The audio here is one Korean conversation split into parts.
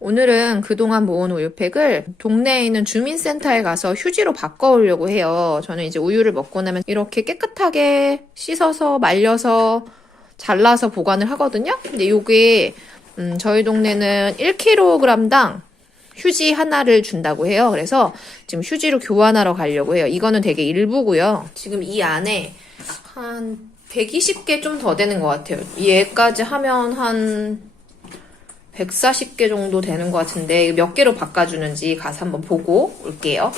오늘은 그동안 모은 우유팩을 동네에 있는 주민센터에 가서 휴지로 바꿔오려고 해요. 저는 이제 우유를 먹고 나면 이렇게 깨끗하게 씻어서 말려서 잘라서 보관을 하거든요. 근데 이게 저희 동네는 1kg당 휴지 하나를 준다고 해요. 그래서 지금 휴지로 교환하러 가려고 해요. 이거는 되게 일부고요. 지금 이 안에 한 120개 좀 더 되는 것 같아요. 얘까지 하면 한 140개 정도 되는 것 같은데 몇 개로 바꿔주는지 가서 한번 보고 올게요.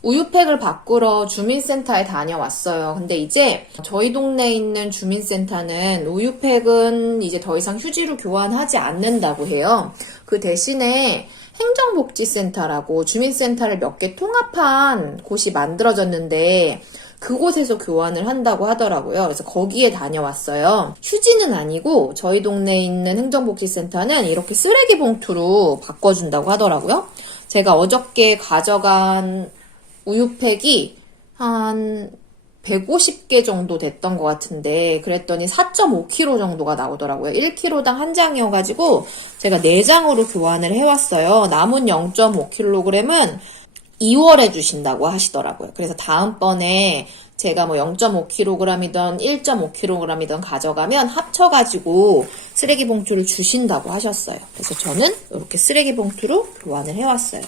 우유팩을 바꾸러 주민센터에 다녀왔어요. 근데 이제 저희 동네에 있는 주민센터는 우유팩은 이제 더 이상 휴지로 교환하지 않는다고 해요. 그 대신에 행정복지센터라고 주민센터를 몇 개 통합한 곳이 만들어졌는데 그곳에서 교환을 한다고 하더라고요. 그래서 거기에 다녀왔어요. 휴지는 아니고 저희 동네에 있는 행정복지센터는 이렇게 쓰레기 봉투로 바꿔준다고 하더라고요. 제가 어저께 가져간 우유팩이 한 150개 정도 됐던 것 같은데 그랬더니 4.5kg 정도가 나오더라고요. 1kg당 한 장이어가지고 제가 4장으로 교환을 해왔어요. 남은 0.5kg은 2월에 주신다고 하시더라고요. 그래서 다음번에 제가 뭐 0.5kg이든 1.5kg이든 가져가면 합쳐가지고 쓰레기 봉투를 주신다고 하셨어요. 그래서 저는 이렇게 쓰레기 봉투로 교환을 해왔어요.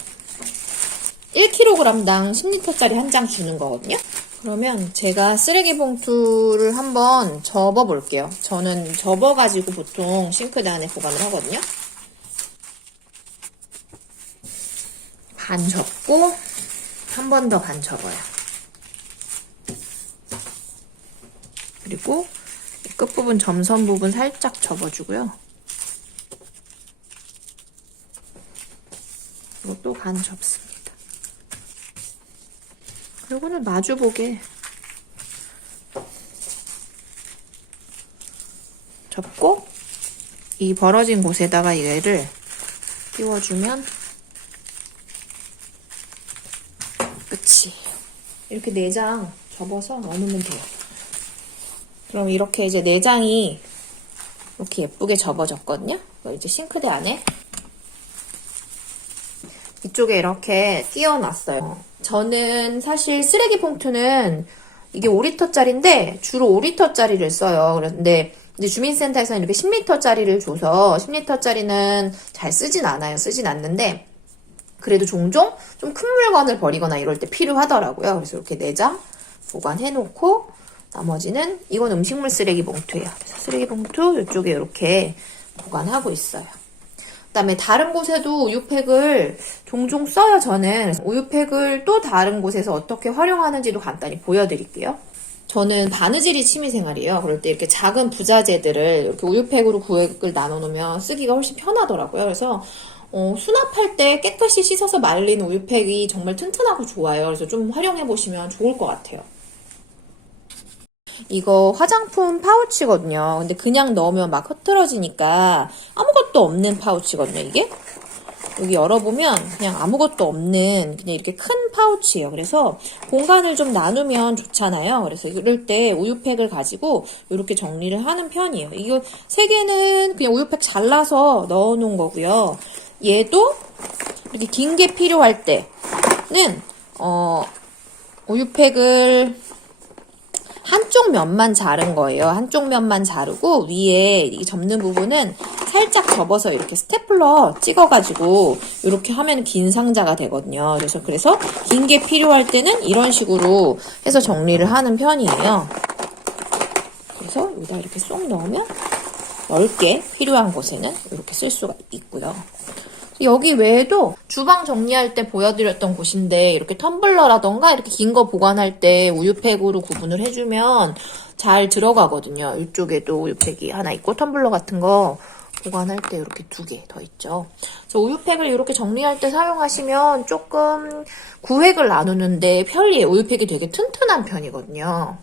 1kg당 10L짜리 한 장 주는 거거든요. 그러면 제가 쓰레기 봉투를 한번 접어 볼게요. 저는 접어가지고 보통 싱크대 안에 보관을 하거든요. 반 접고 한 번 더 반 접어요. 그리고 이 끝부분 점선 부분 살짝 접어주고요. 그리고 또 반 접습니다. 그리고는 마주보게 접고 이 벌어진 곳에다가 얘를 끼워주면 끝이. 이렇게 4장 접어서 넣으면 돼요. 그럼 이렇게 이제 4장이 이렇게 예쁘게 접어졌거든요. 이제 싱크대 안에 이쪽에 이렇게 끼워놨어요. 저는 사실 쓰레기 봉투는 이게 5리터짜리인데 주로 5리터짜리를 써요. 그런데 이제 주민센터에서는 이렇게 10리터짜리를 줘서 10리터짜리는 잘 쓰진 않아요. 쓰진 않는데 그래도 종종 좀 큰 물건을 버리거나 이럴 때 필요하더라고요. 그래서 이렇게 4장 보관해놓고 나머지는 이건 음식물 쓰레기 봉투예요. 그래서 쓰레기 봉투 이쪽에 이렇게 보관하고 있어요. 그다음에 다른 곳에도 우유팩을 종종 써요. 저는 우유팩을 또 다른 곳에서 어떻게 활용하는지도 간단히 보여드릴게요. 저는 바느질이 취미생활이에요. 그럴 때 이렇게 작은 부자재들을 이렇게 우유팩으로 구획을 나눠놓으면 쓰기가 훨씬 편하더라고요. 그래서 수납할 때 깨끗이 씻어서 말린 우유팩이 정말 튼튼하고 좋아요. 그래서 좀 활용해보시면 좋을 것 같아요. 이거 화장품 파우치거든요. 근데 그냥 넣으면 막 흐트러지니까 아무것도 없는 파우치거든요, 이게. 여기 열어보면 그냥 아무것도 없는 그냥 이렇게 큰 파우치예요. 그래서 공간을 좀 나누면 좋잖아요. 그래서 이럴 때 우유팩을 가지고 이렇게 정리를 하는 편이에요. 이거 3개는 그냥 우유팩 잘라서 넣어놓은 거고요. 얘도 이렇게 긴 게 필요할 때는 우유팩을 한쪽 면만 자른 거예요. 한쪽 면만 자르고 위에 이 접는 부분은 살짝 접어서 이렇게 스테플러 찍어가지고 이렇게 하면 긴 상자가 되거든요. 그래서 긴 게 필요할 때는 이런 식으로 해서 정리를 하는 편이에요. 그래서 여기다 이렇게 쏙 넣으면 넓게 필요한 곳에는 이렇게 쓸 수가 있고요. 여기 외에도 주방 정리할 때 보여드렸던 곳인데 이렇게 텀블러라던가 이렇게 긴 거 보관할 때 우유팩으로 구분을 해주면 잘 들어가거든요. 이쪽에도 우유팩이 하나 있고 텀블러 같은 거 보관할 때 이렇게 2개 더 있죠. 그래서 우유팩을 이렇게 정리할 때 사용하시면 조금 구획을 나누는데 편리해요. 우유팩이 되게 튼튼한 편이거든요.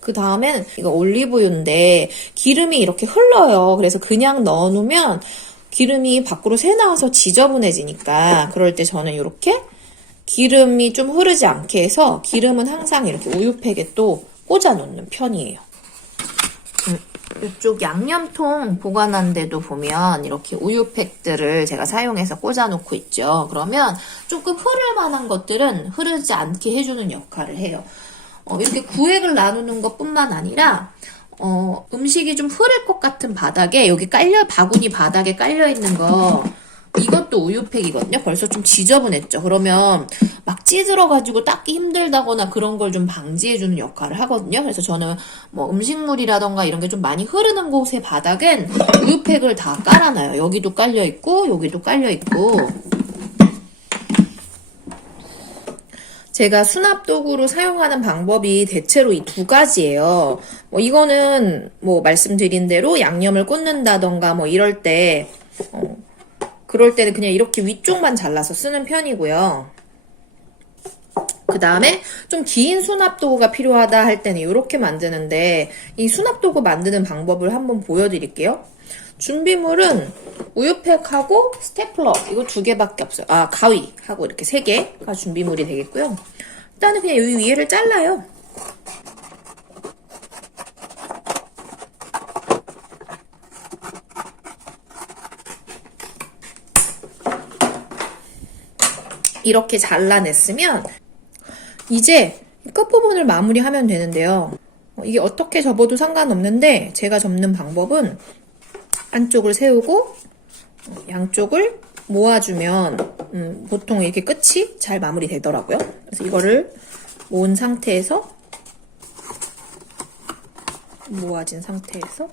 그 다음엔 이거 올리브유인데 기름이 이렇게 흘러요. 그래서 그냥 넣어놓으면 기름이 밖으로 새나와서 지저분해지니까 그럴 때 저는 이렇게 기름이 좀 흐르지 않게 해서 기름은 항상 이렇게 우유팩에 또 꽂아 놓는 편이에요. 이쪽 양념통 보관한 데도 보면 이렇게 우유팩들을 제가 사용해서 꽂아놓고 있죠. 그러면 조금 흐를 만한 것들은 흐르지 않게 해주는 역할을 해요. 이렇게 구획을 나누는 것뿐만 아니라 음식이 좀 흐를 것 같은 바닥에 여기 바구니 바닥에 깔려있는 거 이것도 우유팩이거든요. 벌써 좀 지저분했죠. 그러면 막 찌들어가지고 닦기 힘들다거나 그런 걸 좀 방지해주는 역할을 하거든요. 그래서 저는 뭐 음식물이라던가 이런 게 좀 많이 흐르는 곳의 바닥엔 우유팩을 다 깔아놔요. 여기도 깔려있고 여기도 깔려있고. 제가 수납도구로 사용하는 방법이 대체로 이 두 가지예요. 이거는 말씀드린 대로 양념을 꽂는다던가 이럴 때 그럴 때는 그냥 이렇게 위쪽만 잘라서 쓰는 편이고요. 그 다음에 좀 긴 수납도구가 필요하다 할 때는 이렇게 만드는데 이 수납도구 만드는 방법을 한번 보여드릴게요. 준비물은 우유팩하고 스테플러 이거 2개밖에 없어요. 가위하고 이렇게 3개가 준비물이 되겠고요. 일단은 그냥 여기 위에를 잘라요. 이렇게 잘라냈으면 이제 끝부분을 마무리하면 되는데요. 이게 어떻게 접어도 상관없는데 제가 접는 방법은 안쪽을 세우고 양쪽을 모아주면 보통 이렇게 끝이 잘 마무리되더라고요. 그래서 이거를 모은 상태에서 모아진 상태에서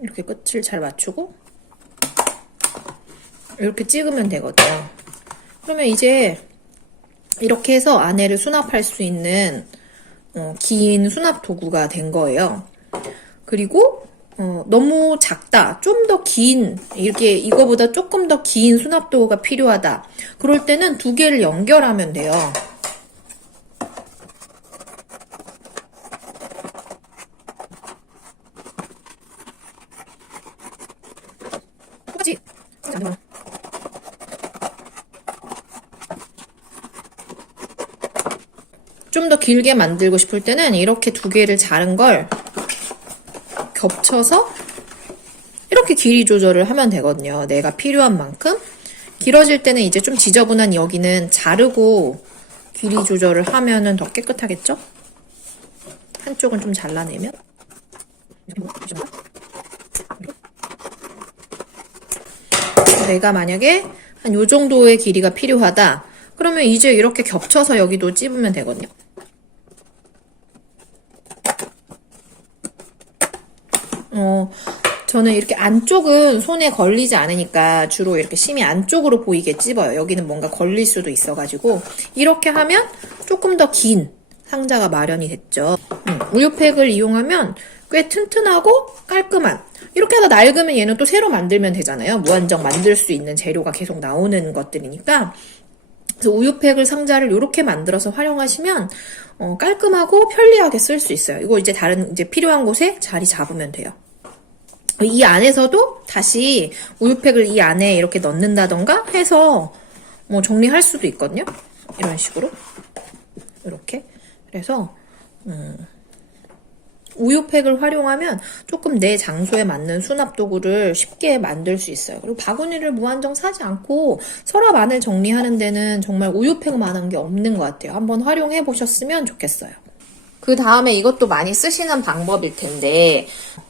이렇게 끝을 잘 맞추고 이렇게 찍으면 되거든요. 그러면 이제 이렇게 해서 안에를 수납할 수 있는 긴 수납 도구가 된 거예요. 그리고 너무 작다, 좀 더 긴, 이거보다 조금 더 긴 수납 도구가 필요하다. 그럴 때는 2개를 연결하면 돼요. 똑같이 좀 더 길게 만들고 싶을 때는 이렇게 2개를 자른 걸 겹쳐서 이렇게 길이 조절을 하면 되거든요. 내가 필요한 만큼. 길어질 때는 이제 좀 지저분한 여기는 자르고 길이 조절을 하면은 더 깨끗하겠죠? 한쪽은 좀 잘라내면. 내가 만약에 한 요 정도의 길이가 필요하다. 그러면 이제 이렇게 겹쳐서 여기도 찝으면 되거든요. 저는 이렇게 안쪽은 손에 걸리지 않으니까 주로 이렇게 심이 안쪽으로 보이게 찝어요. 여기는 뭔가 걸릴 수도 있어가지고 이렇게 하면 조금 더 긴 상자가 마련이 됐죠. 우유팩을 이용하면 꽤 튼튼하고 깔끔한, 이렇게 하다 낡으면 얘는 또 새로 만들면 되잖아요. 무한정 만들 수 있는 재료가 계속 나오는 것들이니까. 그래서 우유팩을 상자를 이렇게 만들어서 활용하시면 깔끔하고 편리하게 쓸 수 있어요. 이거 이제 필요한 곳에 자리 잡으면 돼요. 이 안에서도 다시 우유팩을 이 안에 이렇게 넣는다던가 해서 정리할 수도 있거든요. 이런 식으로. 이렇게. 그래서 우유팩을 활용하면 조금 내 장소에 맞는 수납 도구를 쉽게 만들 수 있어요. 그리고 바구니를 무한정 사지 않고 서랍 안을 정리하는 데는 정말 우유팩만한 게 없는 것 같아요. 한번 활용해 보셨으면 좋겠어요. 그 다음에 이것도 많이 쓰시는 방법일 텐데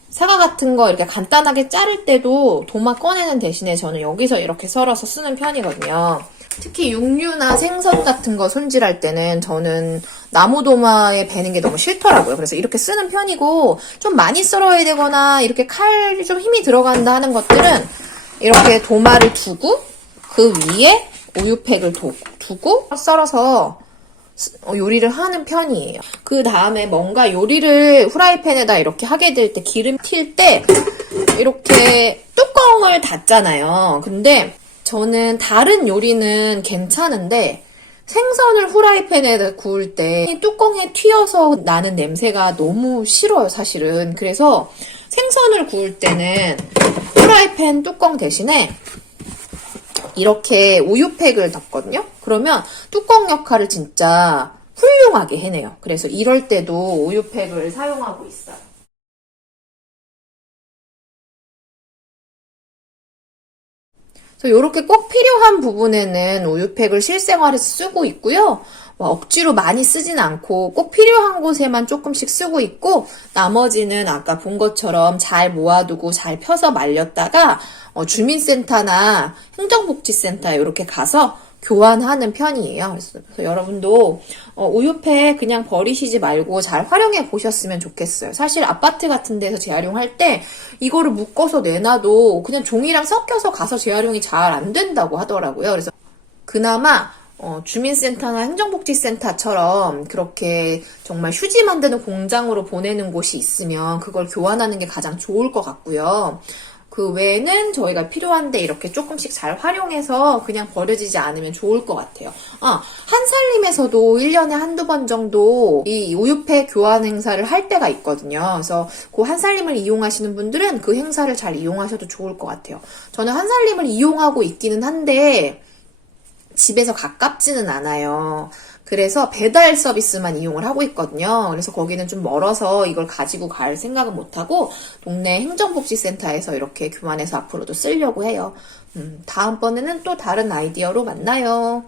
사과 같은 거 이렇게 간단하게 자를 때도 도마 꺼내는 대신에 저는 여기서 이렇게 썰어서 쓰는 편이거든요. 특히 육류나 생선 같은 거 손질할 때는 저는 나무 도마에 베는 게 너무 싫더라고요. 그래서 이렇게 쓰는 편이고, 좀 많이 썰어야 되거나 이렇게 칼이 좀 힘이 들어간다 하는 것들은 이렇게 도마를 두고 그 위에 우유팩을 두고 썰어서 요리를 하는 편이에요. 그 다음에 뭔가 요리를 후라이팬에다 이렇게 하게 될 때 기름 튈 때 이렇게 뚜껑을 닫잖아요. 근데 저는 다른 요리는 괜찮은데 생선을 후라이팬에 구울 때 뚜껑에 튀어서 나는 냄새가 너무 싫어요, 사실은. 그래서 생선을 구울 때는 후라이팬 뚜껑 대신에 이렇게 우유팩을 덮거든요. 그러면 뚜껑 역할을 진짜 활용하게 해내요. 그래서 이럴 때도 우유팩을 사용하고 있어요. 그래서 이렇게 꼭 필요한 부분에는 우유팩을 실생활에서 쓰고 있고요. 억지로 많이 쓰진 않고 꼭 필요한 곳에만 조금씩 쓰고 있고, 나머지는 아까 본 것처럼 잘 모아두고 잘 펴서 말렸다가 주민센터나 행정복지센터에 이렇게 가서 교환하는 편이에요. 그래서 여러분도 우유팩 그냥 버리시지 말고 잘 활용해 보셨으면 좋겠어요. 사실 아파트 같은 데서 재활용할 때 이거를 묶어서 내놔도 그냥 종이랑 섞여서 가서 재활용이 잘 안 된다고 하더라고요. 그래서 그나마 주민센터나 행정복지센터처럼 그렇게 정말 휴지 만드는 공장으로 보내는 곳이 있으면 그걸 교환하는 게 가장 좋을 것 같고요. 그 외에는 저희가 필요한데 이렇게 조금씩 잘 활용해서 그냥 버려지지 않으면 좋을 것 같아요. 한살림에서도 1년에 한두 번 정도 이 우유팩 교환 행사를 할 때가 있거든요. 그래서 그 한살림을 이용하시는 분들은 그 행사를 잘 이용하셔도 좋을 것 같아요. 저는 한살림을 이용하고 있기는 한데 집에서 가깝지는 않아요. 그래서 배달 서비스만 이용을 하고 있거든요. 그래서 거기는 좀 멀어서 이걸 가지고 갈 생각은 못하고 동네 행정복지센터에서 이렇게 교환해서 앞으로도 쓰려고 해요. 다음번에는 또 다른 아이디어로 만나요.